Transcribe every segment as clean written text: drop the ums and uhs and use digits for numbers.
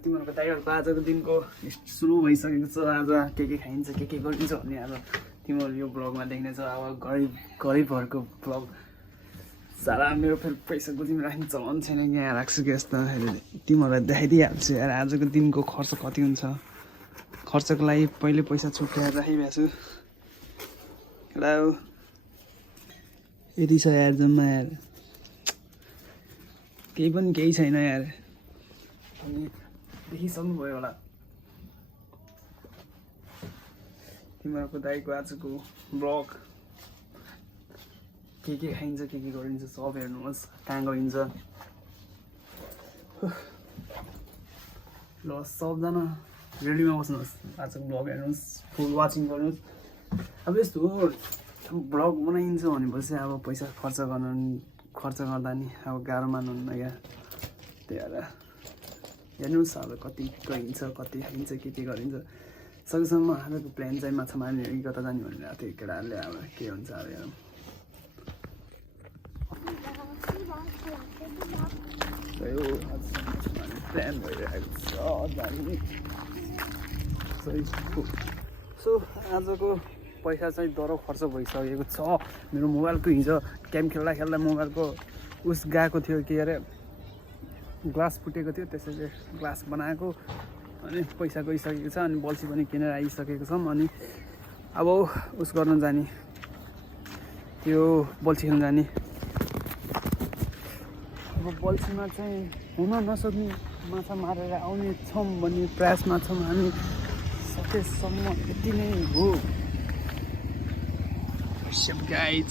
तिमीहरूको दाइहरूको आजको दिनको सुरु भइसकेको छ। आज के खाइन्छ के गरिन्छ भन्ने अब तिमीहरू यो ब्लगमा देख्नेछौ। अब गरिबहरूको ब्लग सारा मेरो फेरि पैसाको तिमी राख्ने चलन छैन, यहाँ राख्छु कि यस्तो तिमीहरूलाई देखाइदिइहाल्छु यार आजको दिनको खर्च कति हुन्छ। खर्चको लागि पहिले पैसा छुट्याएर राखिरहेको छु। र यति छ यार जम्मा यार, केही छैन यार। अनि देखिसक्नुभयो होला तिमीहरूको दाइको आजको ब्लग। के खाइन्छ के गरिन्छ सब हेर्नुहोस्, कहाँ गइन्छ। ल सबजना रेडीमा बस्नुहोस्, आजको ब्लग हेर्नुहोस्, फुल वाचिङ गर्नुहोस्। अब यस्तो हो ब्लग बनाइन्छ भनेपछि अब पैसा खर्च गर्दा नि अब गाह्रो मान्नुहुन्न क्या। त्यही भएर हेर्नुहोस् अब कति गइन्छ कति खाइन्छ के गरिन्छ। सकेसम्म आजको प्लान चाहिँ माछा मार्ने कि कता जाने भनेर थियो केटाहरूले। अब के हुन्छ अब यहाँ प्लान भइरहेको छ जाने। सो आजको पैसा चाहिँ डह्रो खर्च भइसकेको छ मेरो। मोबाइलको हिजो गेम खेल्दा मोबाइलको गएको थियो के अरे ग्लास फुटेको थियो, त्यसैले ग्लास बनाएको अनि पैसा गइसकेको छ। अनि बल्छी पनि किनेर आइसकेको छौँ। अनि अब गर्न जाने, त्यो बल्छी खेल्न जाने। अब बल्छीमा चाहिँ हुन नसक्ने माछा मारेर आउने छौँ भन्ने प्रयासमा छौँ हामी। सकेसम्म यति नै हो। गाइज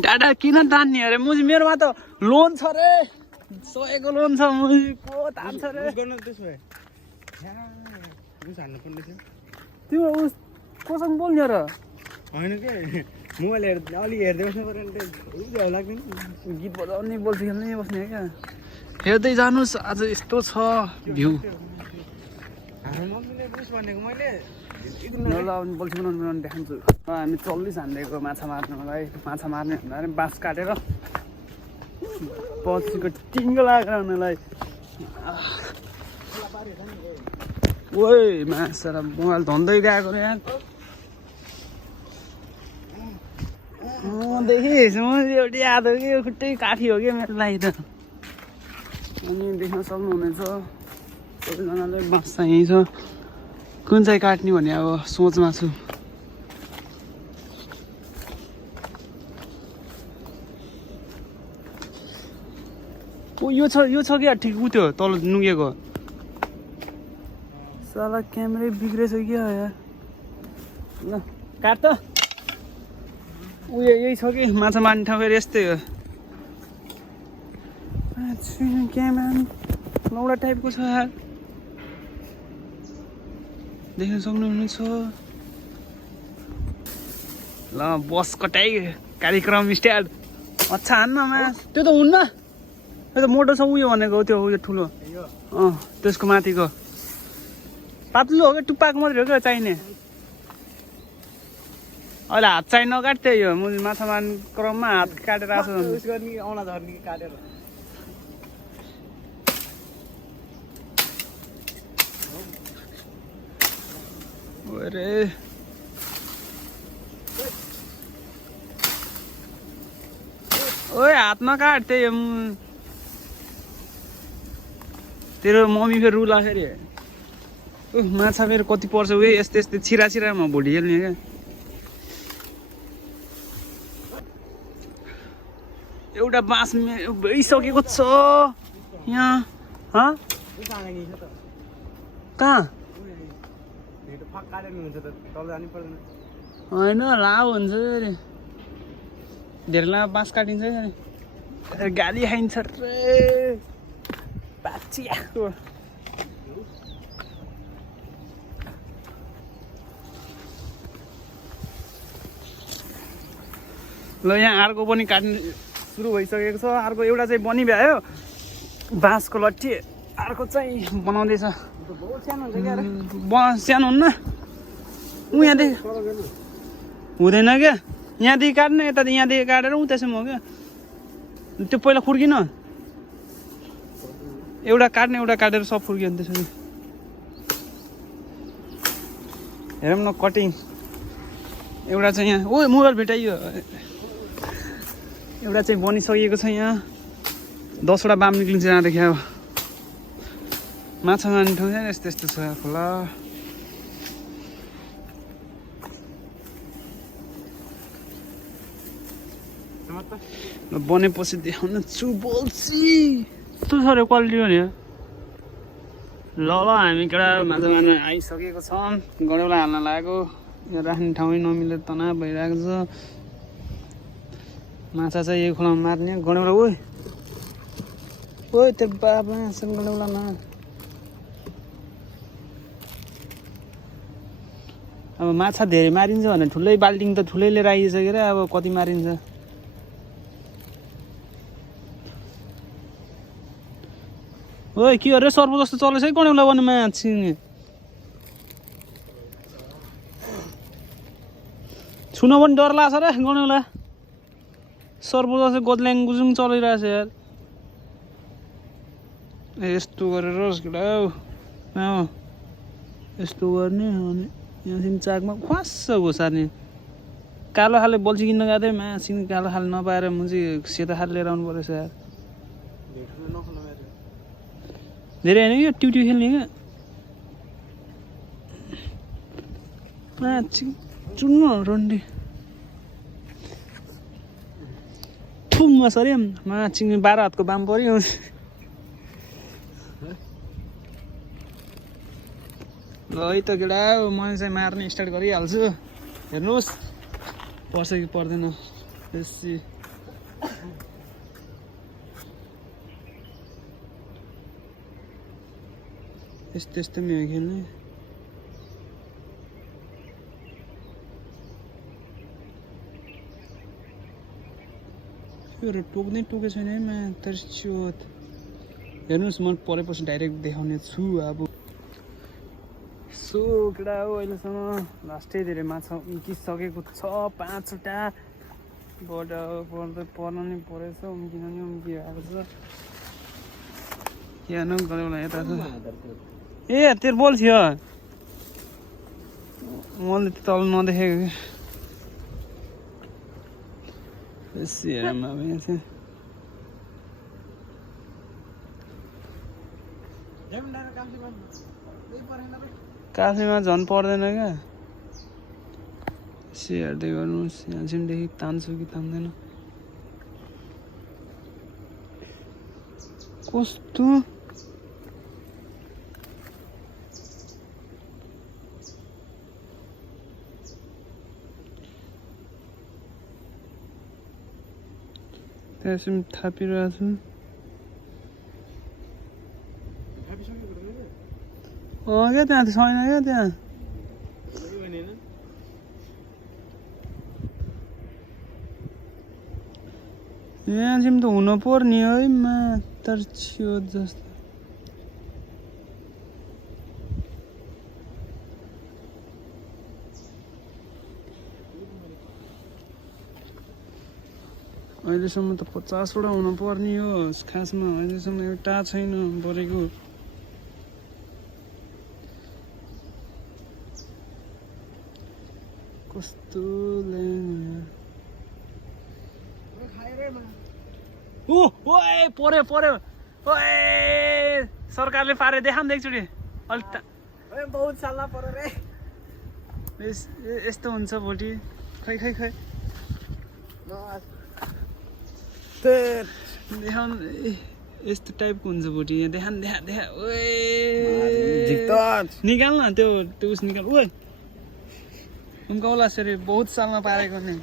डाडा किन तान्ने अरे? मुजी मेरोमा त लोन छ रे, 100 को लोन छ। मुजी को तान्छ रे? त्यो उस कोसँग बोल्ने र होइन के मोबाइल अलि हेर्दै बस्नु पर्यो नि, लाग्दैन गीत बजाउने बल्छी खेल्नै बस्ने क्या। हेर्दै जानुहोस् आज यस्तो छ भ्यू। बल्छी बनाउनु देखाउँछु। हामी 40 हान्दिएको माछा मार्नलाई। माछा मार्ने भन्दा बाँस काटेर बल्छीको टिङ्गो लगाएर हुनलाई। ओइ माछा मोबाइल धन्दै गएको यार। देखिस् एउटै याद हो कि खुट्टै काठी हो कि मेरो लागि त। अनि देख्न सक्नुहुनेछ सबैजनाले बाँस यहीँ छ। कुन चाहिँ काट्ने भन्ने अब सोचमा छु। यो छ क्या ठिक उ त्यो तल नुगेको। साला क्यामेरै बिग्रेछ क्या यार। ल काट त। यही छ कि माछा मार्ने ठाउँ फेरि यस्तै हो। क्यामेरा लौडा टाइपको छ यार, देख्न सक्नुहुनेछ। ल बस कटाइ कार्यक्रम स्टार्ट। अच्छा हान्न मास त्यो त हुन्न, त्यो त मोटो छ उयो भनेको त्यो उयो ठुलो। त्यसको माथिको पातलो हो क्या, टुप्पाको मात्रै हो क्या चाहिने। अहिले हात चाहिँ नकाट्थ्यो यो माछा मार्ने क्रममा हात काटेर आएको काटेर। अरे ओए हात नकाट त्यही तेरो मम्मी फेरि रुला फेरि। माछा फेरि कति पर्छ उयो यस्तै छिरामा भोलि खेल्ने क्या। एउटा बाँस भइसकेको छ यहाँ। कहाँ होइन लाभ हुन्छ अरे, धेरै लामो बाँस काटिन्छ अरे। गाली खाइन्छ रे बाछियाको। ल यहाँ अर्को पनि काट्ने सुरु भइसकेको छ। अर्को एउटा चाहिँ बनिभ्यायो बाँसको लट्ठी, अर्को चाहिँ बनाउँदैछ। सानो हुन्न ऊ यहाँदेखि हुँदैन क्या यहाँदेखि काट्नु यता यहाँदेखि काटेर उतासम्म हो क्या त्यो पहिला खुर्किन एउटा काट्ने एउटा काटेर सब फुर्क्यो भने त्यसरी हेरौँ न कटिङ एउटा चाहिँ यहाँ ओ मोबाइल भेटाइयो एउटा चाहिँ बनिसकेको छ यहाँ 10वटा बाम निक्लिन्छ यहाँदेखि अब माछा मार्ने ठाउँ चाहिँ यस्तो यस्तो छ खोला बनेपछि देखाउन छु बोल्ছি कस्तो छ रे क्वालिटी हो नि ल हामी केटा माछा मार्न आइसकेको छौँ गडेउला हाल्न लागेको यहाँ राख्ने ठाउँै नमिलेर तनाव भइरहेको छ माछा चाहिँ यही खोलामा मार्ने गडेउला ओइ त्यो बाबा गडेउलामा अब माछा धेरै मारिन्छ भने ठुलै बाल्टिङ त ठुलै लिएर आइसकेर अब कति मारिन्छ ओइ के अरे सर्प जस्तो चलेछ है गडेउला भने माछिने छुन पनि डर लाग्छ रे गडेउला सर्प जस्तो गोद्ल्याङ गुजुङ चलिरहेछ यार यस्तो गरेर केटा यस्तो गर्ने अनि यहाँदेखि चाकमा ख्वास्स घुसार्ने कालो खाले बल्छी किन्न गएको थिएँ माछिङ कालो खाले नपाएर म चाहिँ सेतो खाले लिएर आउनु परेछ यार धेरै होइन क्या ट्युट्यु खेल्ने क्या माछिङ चुन्नु रन्डी ठुम्मा सरी माछिङ 12 हातको बाम पऱ्यो ल है त केटा मैले चाहिँ मार्ने स्टार्ट गरिहाल्छु हेर्नुहोस् पर्छ कि पर्दैन बेसी यस्तो यस्तो पनि हो खेल्ने टोक्दै टोकेको छैन है तर चोत हेर्नुहोस् म परेपछि डाइरेक्ट देखाउने छु अब सो केटा हो अहिलेसम्म लास्टै धेरै माछा उम्किसकेको छ 5वटा बाट पर्न नै परेछ उम्किन नि उम्किरहेको छ के हेर्नु गडेउला यता छ ए तेरो बोल थियो मैले तल नदेखेको बेसी हेरौँ अब यहाँ चाहिँ काफीमा झन् पर्दैन क्या यसो हेर्दै गर्नुहोस् यहाँ चाहिँ तान्छु कि तान्दैन कस्तो त्यहाँ थापिरहेको छु क्या त्यहाँ त छैन क्या त्यहाँ यहाँ चाहिँ त हुन पर्ने है मात्र छियो जस्तो अहिलेसम्म त 50वटा हुन पर्ने हो खासमा अहिलेसम्म एउटा छैन परेको कस्तो ओए पर्यो पर्यो ओए सरकारले पारे देखाम त एकचोटि अलिक बहुत सालमा पर्यो रे यस्तो हुन्छ भोलि खै खै खै देखाउनु यस्तो टाइपको हुन्छ भोलि यहाँ देखा देखा देखा ओए निकाल न त्यो उस निकाल ओए उम्काउला सरी बहुत सालमा पारेको नि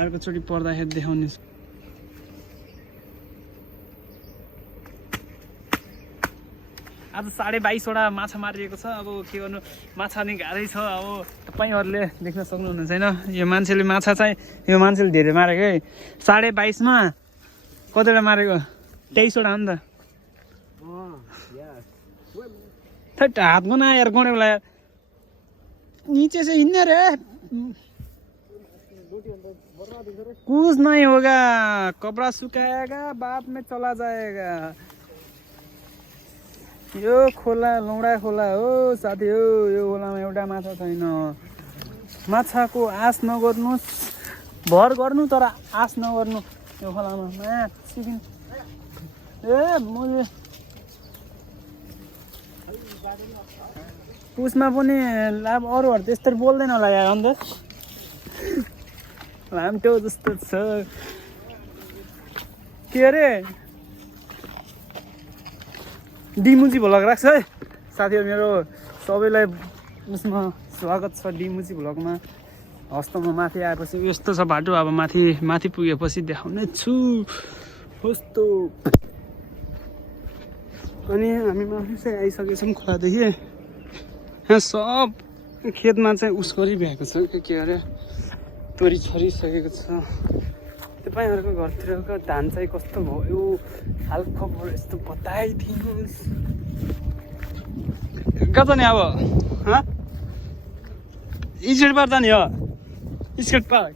अर्कोचोटि पर्दाखेरि देखाउने आज 22.5वटा माछा मारिएको छ। अब के गर्नु, माछा नि गाह्रै छ। अब तपाईँहरूले देख्न सक्नुहुने छैन, यो मान्छेले माछा चाहिँ यो मान्छेले धेरै मारेको है। 22.5मा कतिवटा मारेको? 23वटा हो नि त। थट हाथ बना यार, गोड़े वाला यार, नीचे से हिलने रे, कुछ नहीं होगा, कपड़ा सुखाएगा बाद में चला जाएगा। यो खोला लौडा खोला हो साथी हो। यो खोलामा एउटा माछा छैन। माछाको आश नगर्नुहोस्, भर गर्नु तर आश नगर्नु। यो खोलामा माछा ए मैले उसमा पनि लाभ अरूहरू त्यस्तै बोल्दैन होला यार अन्त लामटो जस्तो छ के अरे। डिमुजी भ्लग राख्छ है साथीहरू, मेरो सबैलाई उसमा स्वागत छ डिमुजी भ्लगमा। हस्त म माथि आएपछि यस्तो छ बाटो, अब माथि पुगेपछि देखाउने छु कस्तो। अनि हामी माथि चाहिँ आइसकेछौँ खोलादेखि। यहाँ सब खेतमा चाहिँ उस गरिरहेको छ के अरे, तोरी छरिसकेको छ। तपाईँहरूको घरतिरको धान चाहिँ कस्तो भयो हालखबर यस्तो बताइदिनुहोस्। कता जाने अब स्केट पार्क जाने हो? स्केट पार्क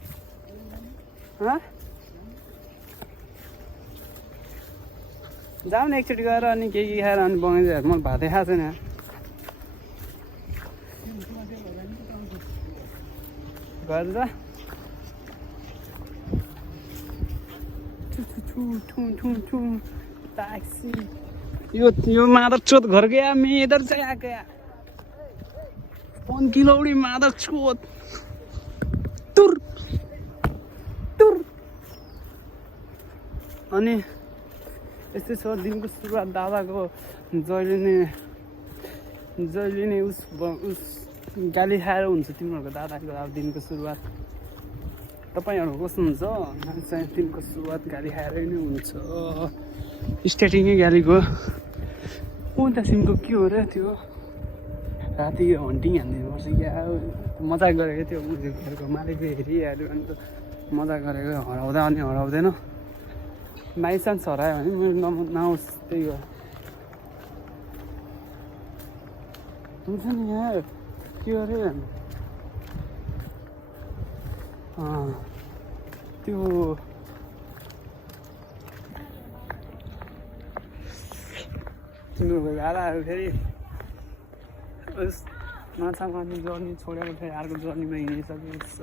जाऊ न एकचोटि गएर अनि के खाएर अनि बगाइदिएर मलाई भातै खाएको छैन। गएर टैक्सी यो मादर चोत घर गया, मैं इधर से आ गया। 5 किलोड़ी मादर चोत तुर तुर। अनि यस्तै छ दिनको सुरुवात। दादाको जहिले नै उस गाली खाएर हुन्छ तिमीहरूको दादाको अब दिनको सुरुवात। तपाईँहरू कस्तो हुन्छ? चाहिँ दिनको सुरुवात गाली खाएरै नै हुन्छ, स्टार्टिङै गालीको। उता सिमको के हो र त्यो राति हन्टिङ हानिदिनुपर्छ क्या, मजाक गरेको त्यो घरको मालिकले हेरिहाल्यो अन्त मजाक गरेको हराउँदा अनि हराउँदैन। बाइचान्स हरायो भने मेरो नहोस्, त्यही हो। हुन्छ नि यार के अरे त्यो तिम्रो दादाहरू फेरि माछा मार्ने जर्नी छोडेर फेरि अर्को जर्नीमा हिँडिसकेको छ।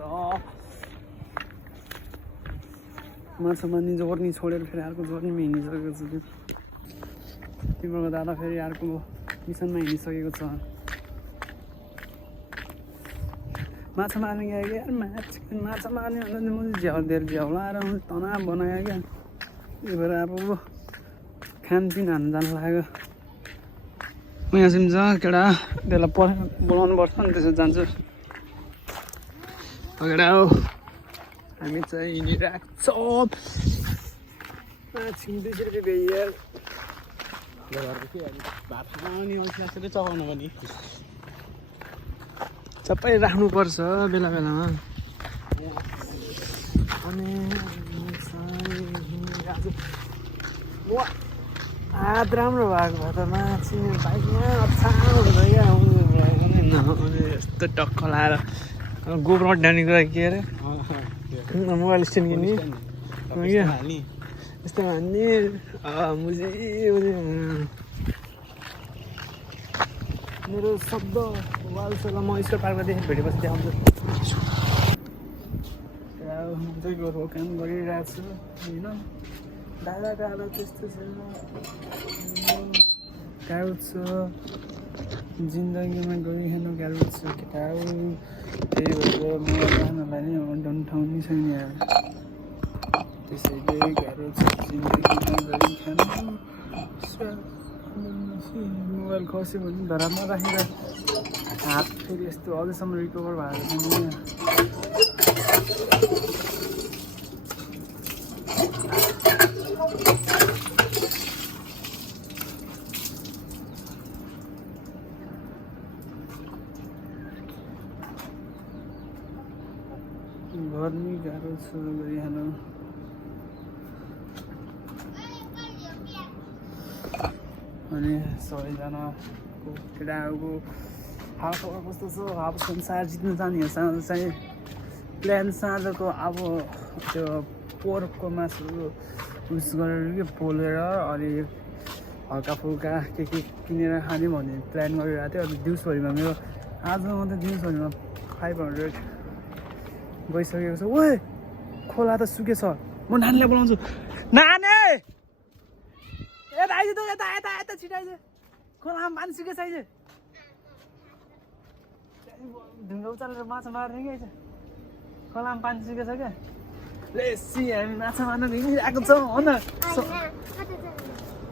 माछा मार्ने जर्नी छोडेर फेरि अर्को जर्नीमा हिँडिसकेको छ। तिम्रो दादा फेरि अर्को मिसनमा हिँडिसकेको छ। माछा मार्ने गयो क्या माछा मार्ने भन्दा मैले झ्याउ लाएर तनाव बनायो क्या। त्यही भएर अब खानपिन हान्न जानु लाग्यो। म यहाँ सिम्छ केटा त्यसलाई बोलाउनु पर्छ नि, त्यसो जान्छु। केटा हो हामी चाहिँ हिँडिरहेको छौँ। 200 रुपियाँ भइहाल भात खाने अल्छी चलाउनु पनि सबै राख्नुपर्छ बेला बेलामा। अनि हात राम्रो भएको भए त माछी बाइकमा अप्ठ्यारो हुन्छ क्या यस्तो टक्क लाएर गोब्रो डानीको लागि के अरे मोबाइल स्ट्यान्ड किन्ने यस्तो हान्ने मुजी मेरो शब्द वालसँग म स्कुल पार्कदेखि भेटेपछि देखाउँछु। चाहिँ गोरु काम गरिरहेको छु होइन। दादाको अब त्यस्तो छैन, गाह्रो छ जिन्दगीमा गइखानु गाह्रो छ केटा हो। त्यही भएर म जानुलाई नै डन ठाउँ नै छैन यार, त्यसैले गाह्रो छ जिन्दगीमा गइखानु। मोबाइल खस्यो भने धरापमा राखेर हात फेरि यस्तो अझैसम्म रिकभर भएको छैन। कुराहरू सुरु गरिहालौँ। अनि सबैजनाको केटाहरूको हालखबर कस्तो छ? अब संसार जित्नु जाने हो। साँझ चाहिँ प्लान साँझको अब त्यो पोर्कको मासु उस गरेर कि पोलेर अनि हल्का फुल्का के किनेर खाने भन्ने प्लान गरिरहेको थियो। अनि दिउँसभरिमा मेरो आज मात्रै दिउँसभरिमा 500 गइसकेको छ। ओए खोला त सुकेछ। म नानीलाई बोलाउँछु। नानी यता आइज त, यता यता यता छिटो आइज। खोलामा पानी सुकेछ आइज। ढुङ्गा उचालेर माछा मार्ने कि आइज। खोलामा पानी सुकेछ क्या। लेसी हामी माछा मार्न हिँडिरहेको छौँ हो न।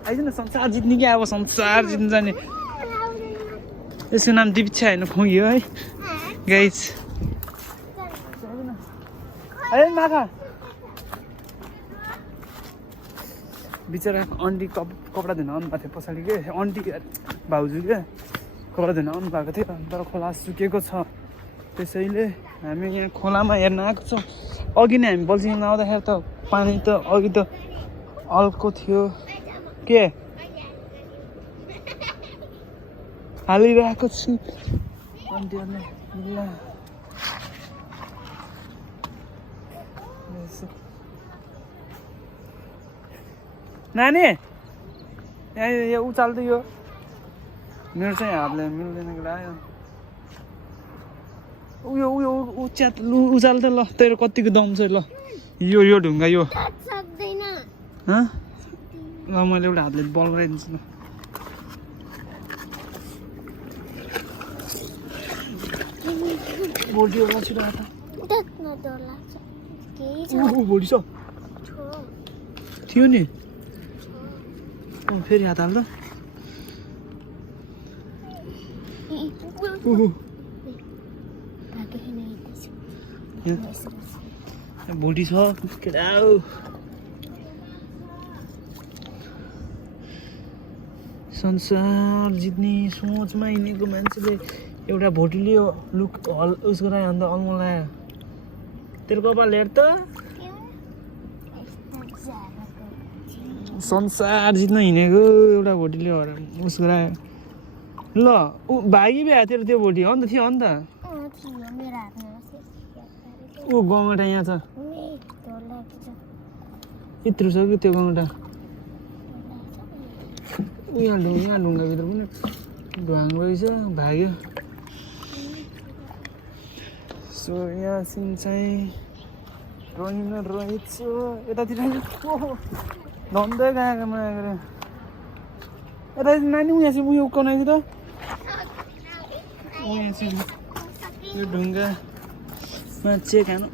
आइज न, संसार जित्ने क्या अब संसार जित्नु जाने। यसको नाम दीक्षा होइन, खुङ्यो है गाइस। है माखा बिचरा आन्टी कपडा धुन आउनु भएको थियो पछाडि के। आन्टी भाउजू क्या कपडा धुन आउनु भएको थियो, तर खोला सुकेको छ। त्यसैले हामी यहाँ खोलामा हेर्न आएको छौँ। अघि नै हामी बल्छिङमा आउँदाखेरि त पानी त अघि त अल्को थियो के। हालिरहेको छु आन्टीहरूले। नानी यहाँ उचाल्दै यो मेरो चाहिँ हातले मिल्दैन केटा। उयो उयो उच्यात लु उचाल्दै ल। तेरो कतिको दम छ ल। यो ढुङ्गा यो ल मैले एउटा हातले बल गराइदिन्छु ल। भोलि होला छिटो हात भोलि छ थियो नि। फेरि हात हाल्दा भोलि छ केटा। संसार जित्ने सोचमा हिँडेको मान्छेले एउटा भोटीले लुक हल उस गरायो अन्त अङ्गल लगायो। तेरो कपाल हेर त। संसार जित्न हिँडेको एउटा भोटीले उस गरायो। ल ऊ भागी भ्या तेरो त्यो भोटी अन्त थियो अन्त। ऊ गङ्गटा यहाँ छ। यत्रो छ कि त्यो गङ्गटा। यहाँ ढुङ्गाभित्र पनि ढुवाङ रहेछ भाग्यो। सो यहाँ सिन चाहिँ रहेछ यतातिर। धन्दै गएको मागेर यता नानी उहाँ चाहिँ उयो उक्काउनु त। उहाँ चाहिँ यो ढुङ्गा मान्छे खानु।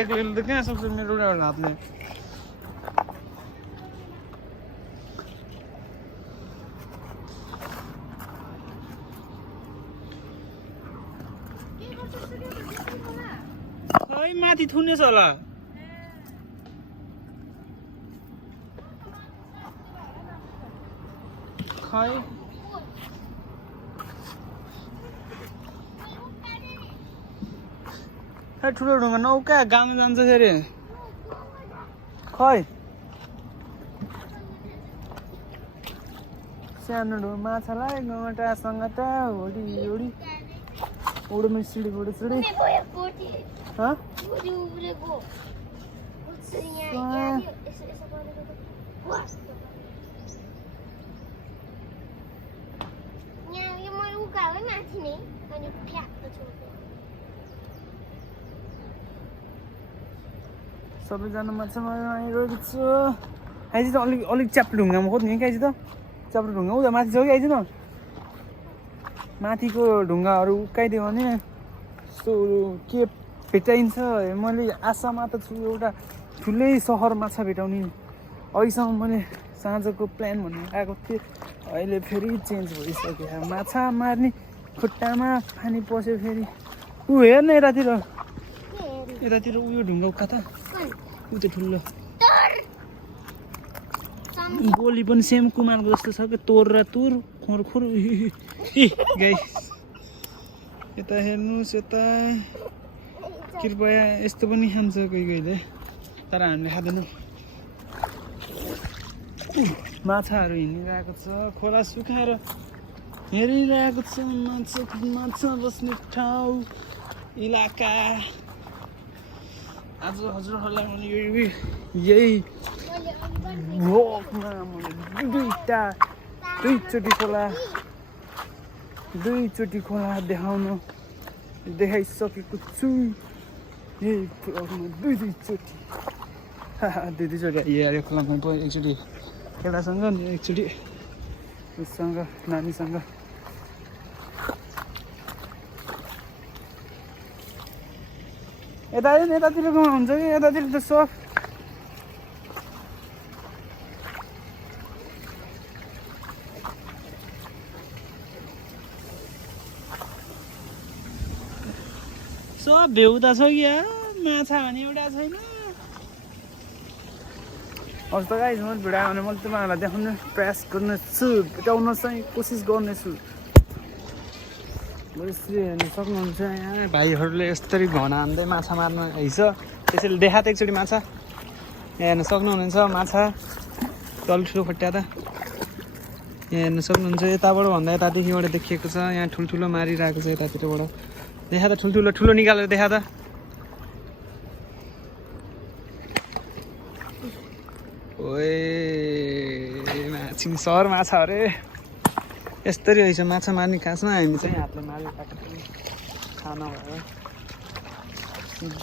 एक्लै त कहाँ सक्छ मेरो एउटा हातले। खै माथि थुनेछ होला। खै ठुलो ढुङ्गा नौका गाउँ जान्छ फेरि। खै सानो ढुङ्गा माछालाई गङ्गटा सङ्गटा होडी होडी ओडोमा सिडी बोडी सिडी। सबैजना माछा मार्न आइरहेको छ। आइज त अलिक च्याप्लो ढुङ्गामा खोज्ने कि आइज त। च्याप्लो ढुङ्गा उता माथि छ कि आइज न। माथिको ढुङ्गाहरू उक्काइदियो भने यस्तो के भेटाइन्छ। मैले आशामा त छु एउटा ठुलै सहर माछा भेटाउने। अहिलेसम्म मैले साँझको प्लान भन्ने आएको थिएँ, अहिले फेरि चेन्ज भइसक्यो। माछा मार्ने खुट्टामा पानी पस्यो फेरि। ऊ हेर्न यतातिर उयो ढुङ्गा उक्का त ऊ त्यो ठुलो गोली पनि सेम कुमारको जस्तो छ कि तोर र तुर खोर गाइस यता हेर्नुहोस् यता कृपया यस्तो पनि खान्छ कोही कोहीले तर हामीले खाँदैनौँ माछाहरू हिँडिरहेको छ खोला सुकाएर हेरिरहेको छ माछा बस्ने ठाउँ इलाका आज हजुरहरूलाई मैले यही भ्लगमा मैले दुईचोटि खोला देखाइसकेको छु यही भ्लगमा दुईचोटि हेऱ्यो खोलामा एकचोटि केटासँग एकचोटि उसँग नानीसँग यतातिरको हुन्छ कि यतातिर त सब भेउता छ कि माछा भने एउटा छैन हस् त गाइस म भिडियो आउने मैले तपाईँहरूलाई देखाउने प्रयास गर्नेछु भेटाउन चाहिँ कोसिस गर्नेछु यसरी हेर्नु सक्नुहुन्छ यहाँ भाइहरूले यसरी घना हान्दै माछा मार्न हिँड्छ त्यसैले देखा त एकचोटि माछा यहाँ हेर्न सक्नुहुनेछ माछा ठुलो खट्या त यहाँ हेर्न सक्नुहुन्छ यताबाट भन्दा यतादेखिबाट देखिएको छ यहाँ ठुल्ठुलो मारिरहेको छ यतातिरबाट देखा त ठुलो निकालेर देखा त ओए माछिङ सहर माछा अरे यस्तरी रहेछ माछा मार्ने खासमा हामी चाहिँ हातले मारेर खाना भयो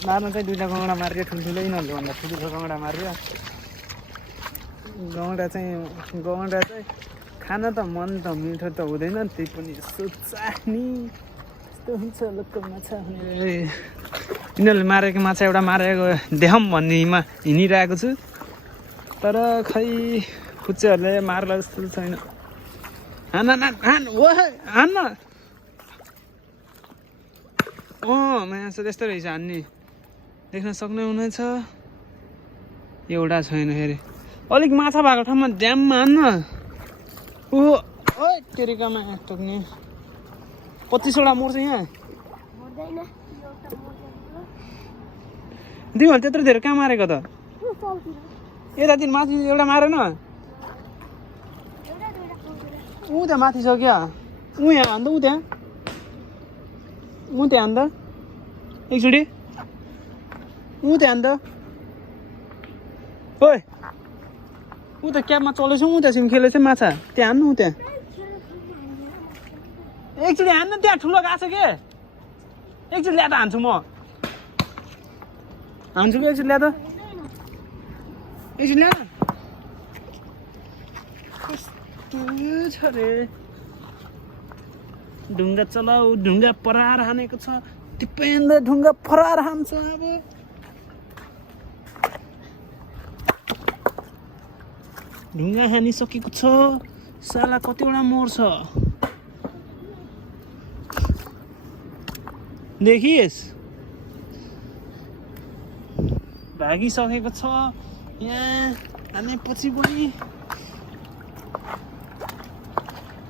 मार्न चाहिँ दुईवटा गौँडा मारेर ठुल्ठुलो यिनीहरूले भन्दा ठुल्ठुलो गौँडा मारेर गौँडा चाहिँ खान त मन त मिठो त हुँदैन त्यही पनि यसो चाख्ने यस्तो हुन्छ लोकल माछा यिनीहरूले मारेको माछा एउटा मारेको देखाउँ भन्नेमा हिँडिरहेको छु तर खै खुच्चेहरूले मार्ला जस्तो छैन हान्न माछा त्यस्तो रहेछ हान्ने देख्न सक्नुहुनेछ एउटा छैन फेरि अलिक माछा भएको ठाउँमा ड्याममा हान्न तेरिकामा टोक्ने 25वटा मर्छ यहाँ तिमीहरू त्यत्रो धेरै कहाँ मारेको त यतातिर माथि एउटा मारेन ऊ त्यहाँ माथि छ क्या ऊ यहाँ हान्दा ऊ त्यहाँ हान्दा एकचोटि ऊ त्यहाँ हान्दा ओइ ऊ त क्याबमा चलेछ ऊ त्यहाँसिम खेलेछ माछा त्यहाँ हान्नु ऊ त्यहाँ एकचोटि हान्नु त्यहाँ ठुलो गएको छ के एकचोटि ल्याएर हान्छु म हान्छु कि एकचोटि ल्याएर एकचोटि ल्याएर छ रे ढुङ्गा चलाऊ ढुङ्गा पराएर हानेको छ दिपेन्द्र ढुङ्गा फराएर हान्छ अब ढुङ्गा हानिसकेको छ साला कतिवटा मर्छ देखिस् भागिसकेको छ यहाँ हानेपछि पनि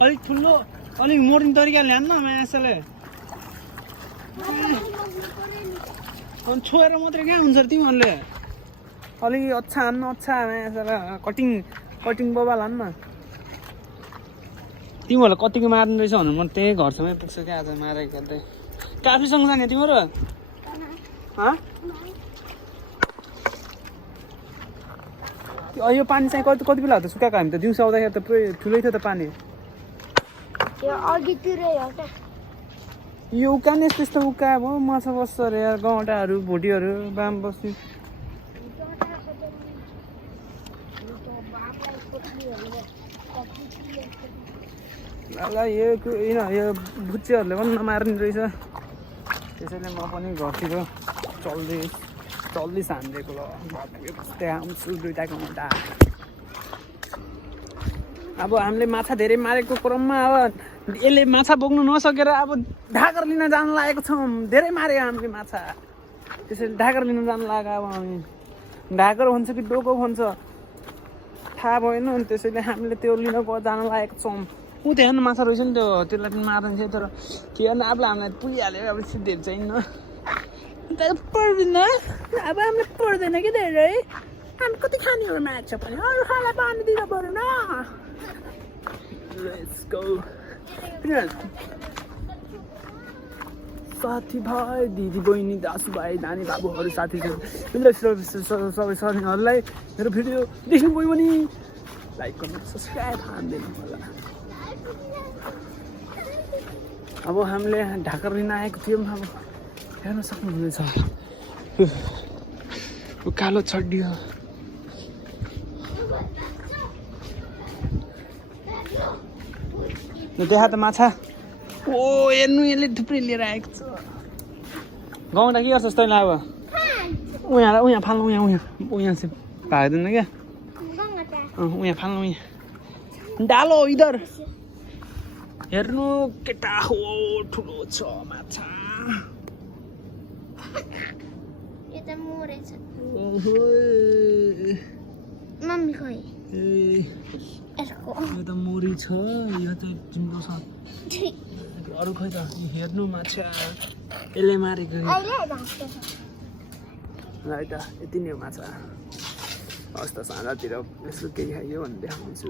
अलिक ठुलो अलिक मोर्ने तरिकाले हान्न माछाले अनि छोएर मात्रै कहाँ हुन्छ तिमीहरूले अलिक अच्छा हान्न अच्छा माछालाई कटिङ बबाल हान्न तिमीहरूलाई कतिको मार्नु रहेछ भन्नु म त्यही घरसम्मै पुग्छु क्या आज मारेको गर्दै काफीसँग जाने तिमीहरू यो पानी चाहिँ कति बेला हो त सुकाएको हामी त दिउँसो आउँदाखेरि त पुरै ठुलै थियो त पानी यो उकान यस्तो यस्तो उका भयो माछा बस्छ अरे यार गौँडाहरू भोटीहरू बाम बस्ने यो भुच्चेहरूले पनि नमार्ने रहेछ त्यसैले म पनि घरतिर चल्दैछ हान्दिएको ल त्यहाँ आउँछु दुईवटा गौँडा अब हामीले माछा धेरै मारेको क्रममा अब यसले माछा बोक्नु नसकेर अब ढाकर लिन जान लागेको छौँ धेरै मार्यो हामीले माछा त्यसैले ढाकर लिन जान लाग्यो अब हामी ढाकर भन्छ कि डोको भन्छ थाहा भएन त्यसैले हामीले त्यो लिन जान लागेको छौँ ऊ ऊ त्यहाँ हेर्नु माछा रहेछ नि त्यो त्यसलाई पनि मार्दैन थियो तर के गर्नु अब हामीलाई पुगिहाल्यो अब सिधैहरू चाहिन्न पर्दैन अब हामीलाई पर्दैन कि धेरै हामी कति खाने हो माछा पनि अरू खाना पानी दिन पर्यो न Let's go. साथीभाइ दिदीबहिनी दाजुभाइ नानी बाबुहरू साथीहरू सबै साथीहरूलाई मेरो भिडियो देख्नु गयो भने लाइक कमेन्ट सब्सक्राइब हान्दिनु होला अब हामीले ढाका लिन आएको थियौँ अब हेर्न सक्नुहुनेछ कालो छड्डियो देखा त माछा ओ हेर्नु यसले थुप्रै लिएर आएको छ गाउँदा के गर्छस् तैँलाई अब उहाँ फाल्नु उहाँ चाहिँ भाग्दैन क्या उहाँ फाल्नु उहाँ डालो इधर हेर्नु केटा हो ठुलो छ माछा मम्मी खोइ यो त मोरी छ यो चाहिँ तिम्रो छ अरू खोइ त हेर्नु माछा यसले मारेको है त यति नै हो माछा हस् त साँझतिर यसो केही खाइयो भने देखाउँछु